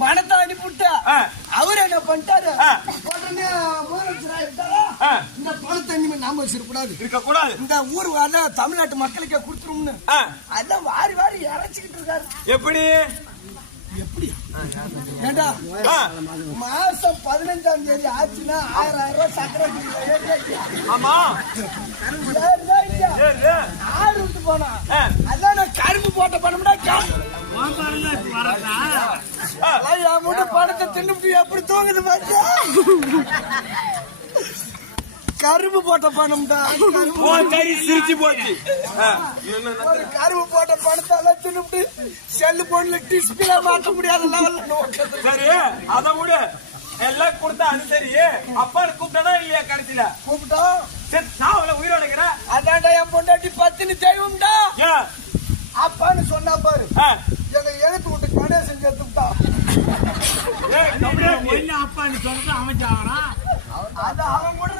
பணத்தை அனுப்பிவிட்டா அவரு என்ன பண்ணிட்டாரு, உடனே இந்த பணத்தை இனிமே நாம இருக்கக்கூடாது, இந்த ஊர் வர தமிழ்நாட்டு மக்களுக்கே கொடுத்துரும்னு அதான் வாரி வாரி இறைச்சிக்கிட்டு இருக்காரு. எப்படி ஏண்டா மாசம் 15ஆம் தேதி ஆச்சுன்னா 1000 ரூபாய் சக்கரை ஆமா ஆறு விட்டு போனா அதான் நான் கரும்பு போட்ட பணம்னா பணத்தை தின்னு எப்படி தூங்குது பாத்தியா? கரும்பு போட்ட பணம் தான் சிரிச்சு போச்சு. கரும்பு போட்ட பணத்தால தின்னு செல்லு போன்ல டிஸ்பிளே மாட்ட முடியாத லெவல்ல. சரி அத விட எல்லாம் கொடுத்தா அது சரி, அப்பா கூப்பிட்டா இல்லையா? கடைசியில கூப்பிட்டோம். சரி நான் அவளை உயிரோட இருக்கிறேன். அதான்டா என் பொண்டாட்டி பத்தினி தெய்வம்டா. அப்பான்னு சொன்னா பாரு, எங்க எழுத்து விட்டு கணேசன் சேர்த்துட்டா. அப்பான்னு சொல்றது அமைச்சாங்கன்னா அது அவன் கூட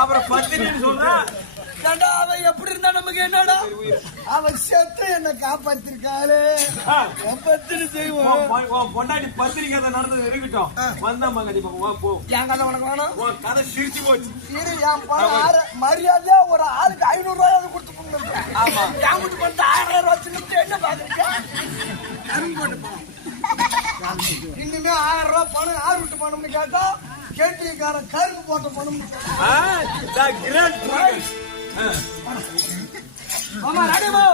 அப்புறம் பத்திரின்னு சொல்றான். அவன் எப்படி இருந்தா நமக்கு என்னடா, அவன் செத்து என்ன காப்பாத்திருக்காளே. பத்திரி செய்வோம். பொண்டாட்டி பத்திரிக்கை நடந்தது இருக்கட்டும், வந்தாம்மா கண்டிப்பா போ. என் கதை உனக்கு வேணும், உன் கதை சிரிச்சு போச்சு. இது என் பணம் மரியாதையா ஒரு ஆளுக்கு 500 ரூபாய் கொடுத்து போங்க. ஆமா என் வீட்டு பணத்தை 1000 ரூபாய் வச்சுட்டு என்ன பாக்குறீங்க? இன்னுமே 1000 ரூபாய் பணம் யார் விட்டு பணம்னு கேட்டா கேட்டிக்காரன் கருப்பு போட்ட பணம். கிரேட். ஆமா ரெடி போ.